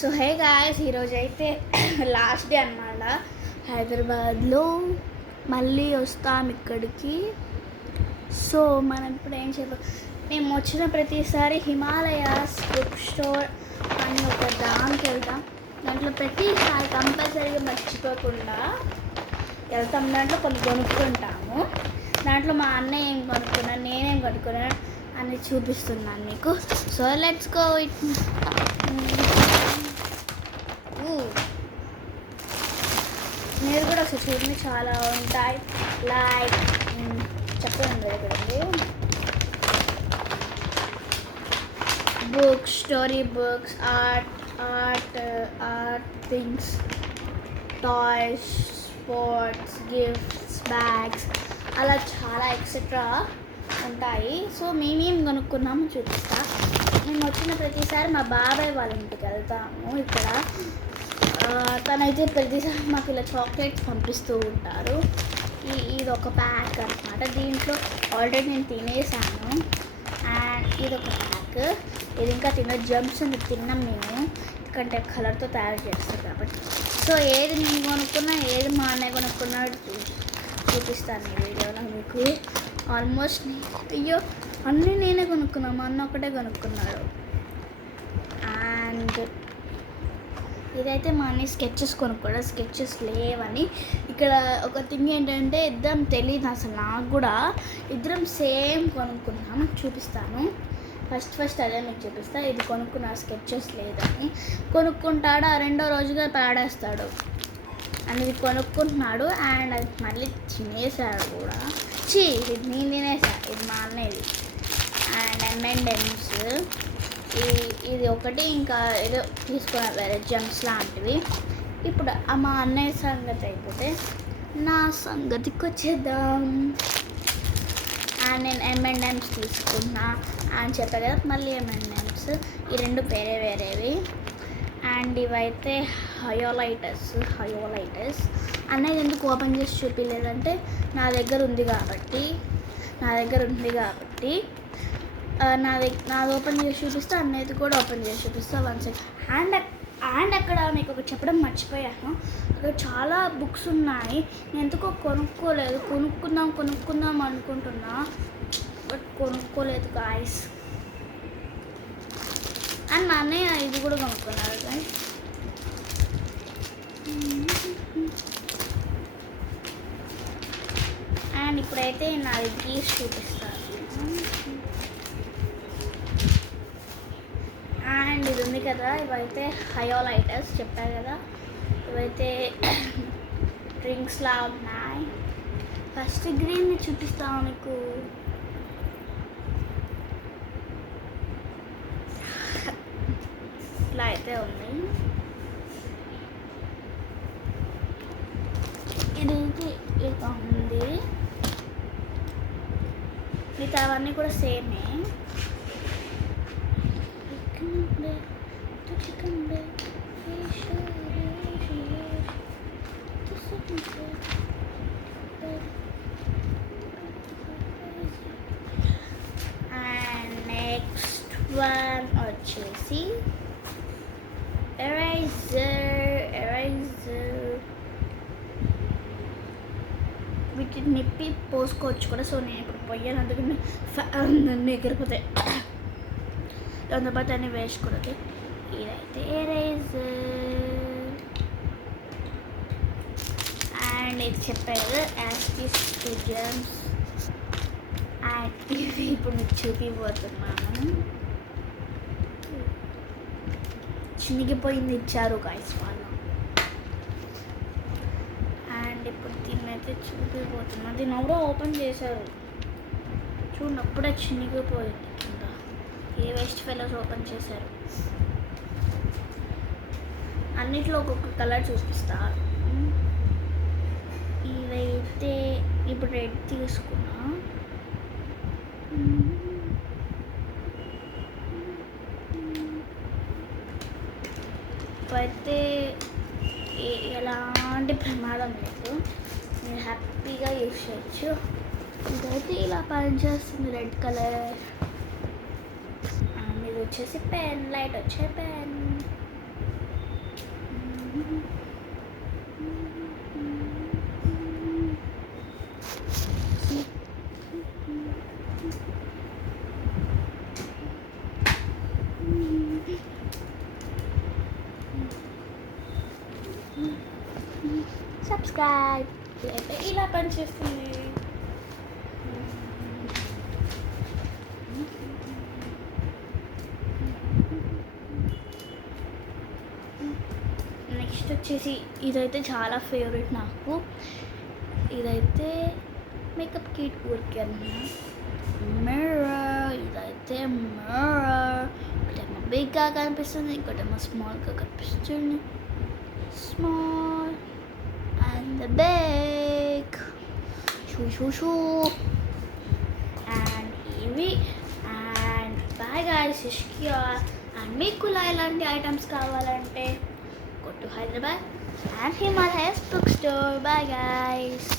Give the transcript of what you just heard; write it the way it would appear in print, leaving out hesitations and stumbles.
So hey guys, ఈరోజు అయితే last day అనమాట. హైదరాబాద్లో మళ్ళీ వస్తాం ఇక్కడికి. సో మనం ఇప్పుడు ఏం చెప్ప మేము వచ్చిన ప్రతిసారి హిమాలయాస్ బుక్ స్టోర్ అని ఒక దానికి వెళ్తాం. దాంట్లో ప్రతిసారి కంపల్సరీగా మర్చిపోకుండా వెళ్తాం. దాంట్లో కొన్ని కొనుక్కుంటాము. దాంట్లో మా అన్నయ్య ఏం కొనుక్కున్నాను, నేనేం కొనుక్కున్నాను అని చూపిస్తున్నాను మీకు. So let's go it. మీరు కూడా ఒకసారి చూడండి, చాలా ఉంటాయి. లైక్ చెప్పండి కదండి, books, story books, art things, toys, sports, gifts, bags, అలా చాలా ఎక్సెట్రా ఉంటాయి. సో మేమేం కొనుక్కున్నాము చూపిస్తా. మేము వచ్చిన ప్రతిసారి మా బాబాయ్ వాళ్ళ ఇంటికి వెళ్తాము. ఇక్కడ తనైతే ప్రతిసారి మాకు ఇలా చాక్లెట్స్ పంపిస్తూ ఉంటారు. ఇది ఒక ప్యాక్ అనమాట. దీంట్లో ఆల్రెడీ నేను తినేసాను. అండ్ ఇది ఒక ప్యాక్. ఇది ఇంకా జమ్స్ అని తిన్నాం మేము, ఎందుకంటే కలర్తో తయారు చేస్తాం కాబట్టి. సో ఏది నేను కొనుక్కున్నా, ఏది మా అన్నయ్య కొనుక్కున్నాడు చూపిస్తాను ఈ వీడియోలో మీకు. ఆల్మోస్ట్ అయ్యో అన్నీ నేనే కొనుక్కున్నాను, మా అన్న ఒకటే కొనుక్కున్నాడు. అండ్ ఇదైతే మా అన్ని స్కెచెస్ కొనుక్కోవడం, స్కెచెస్ లేవని. ఇక్కడ ఒక థింగ్ ఏంటంటే, ఇద్దరం తెలియదు అసలు నాకు కూడా. ఇద్దరం సేమ్ కొనుక్కున్నాం, చూపిస్తాను. ఫస్ట్ అదే మీకు చూపిస్తా. ఇది కొనుక్కున్న స్కెచెస్ లేదని కొనుక్కుంటాడు, ఆ రెండో రోజుగా పాడేస్తాడు. అండ్ ఇది కొనుక్కుంటున్నాడు అండ్ అది మళ్ళీ తినేసాడు కూడా. ఇది నేను తినేసాను, ఇది మా అన్నయ్యది. అండ్ M&M's ఇది ఒకటి, ఇంకా ఏదో తీసుకున్నారు వేరే జమ్స్ లాంటివి. ఇప్పుడు మా అన్నయ్య సంగతి అయిపోతే నా సంగతికి వచ్చేద్దాం. అండ్ నేను M&M's తీసుకున్నా అని చెప్పా కదా, మళ్ళీ M&M's. ఈ రెండు వేరేవి. అండ్ ఇవైతే హయోలైటస్. అన్నయ్య ఎందుకు ఓపెన్ చేసి చూపించలేదంటే, నా దగ్గర ఉంది కాబట్టి నాది ఓపెన్ చేసి చూపిస్తే అన్నయ్యది కూడా ఓపెన్ చేసి చూపిస్తా. 1 సెకండ్. అండ్ అక్కడ మీకు ఒకటి చెప్పడం మర్చిపోయాను, అక్కడ చాలా బుక్స్ ఉన్నాయి. నేను ఎందుకో కొనుక్కోలేదు. కొనుక్కుందాం అనుకుంటున్నా, బట్ కొనుక్కోలేదు గాయస్. అండ్ మా అన్నయ్య ఇది కూడా కొనుక్కున్నారు గాయస్. అండ్ ఇప్పుడైతే నాది గీస్ చూపిస్తాను. అండ్ ఇది ఉంది కదా, ఇవైతే హయోలైటస్ చెప్పారు కదా, ఇవైతే డ్రింక్స్ లా ఉన్నాయి. ఫస్ట్ గ్రీన్ని చూపిస్తాను మీకు. ఇట్లా అయితే ఉంది. ఇది ఇలా ఉంది. మిగతా అవన్నీ కూడా సేమే. అండ్ నెక్స్ట్ వన్ వచ్చేసి ఎరైజర్. వీటిని నిప్పి పోసుకోవచ్చు కూడా. సో నేను ఇప్పుడు పొయ్యాను, అందుకని ఎగిరిపోతాయి. దాని తర్వాత అన్నీ వేసుకోవద్దు. ఇదైతే ఎరైజర్. అండ్ ఇది చెప్పారు యాస్టిస్ జమ్స్. ఇవి ఇప్పుడు మీకు చూపిపోతున్నాను. చినిగిపోయింది ఇచ్చారు గాయస్ వాళ్ళు. అండ్ ఇప్పుడు దీన్ని అయితే చూపిపోతున్నా. దీన్ని కూడా ఓపెన్ చేశారు చూడండి, అప్పుడే చినిగిపోయింది కింద. ఏ వేస్ట్ ఫెలోస్ ఓపెన్ చేశారు. అన్నిట్లో ఒక్కొక్క కలర్ చూపిస్తారు. ఇవైతే ఇప్పుడు రెడ్ తీసుకున్నా. అయితే ఎలాంటి ప్రమాదం లేదు, మీరు హ్యాపీగా యూజ్ చేయొచ్చు. ఇదైతే ఇలా పనిచేస్తుంది, రెడ్ కలర్. ఇది వచ్చేసి పెన్, లైట్ వచ్చే పెన్. సబ్స్క్రైబ్. ఇదైతే ఇలా పనిచేస్తుంది. నెక్స్ట్ వచ్చేసి ఇదైతే చాలా ఫేవరెట్ నాకు. ఇదైతే మేకప్ కిట్ ఊరికే మిర్రర్. ఇదైతే మిర్రర్. ఒకటేమో బిగ్గా కనిపిస్తుంది, ఇంకోటేమో స్మాల్గా కనిపిస్తుంది. Small and big. Shoe and ఇవి. అండ్ బాయ్ గాయ్స్, ఇష్కియా. అండ్ మీకు ఇలాంటి ఐటమ్స్ కావాలంటే go to Hyderabad and Himalayas bookstore. Bye guys.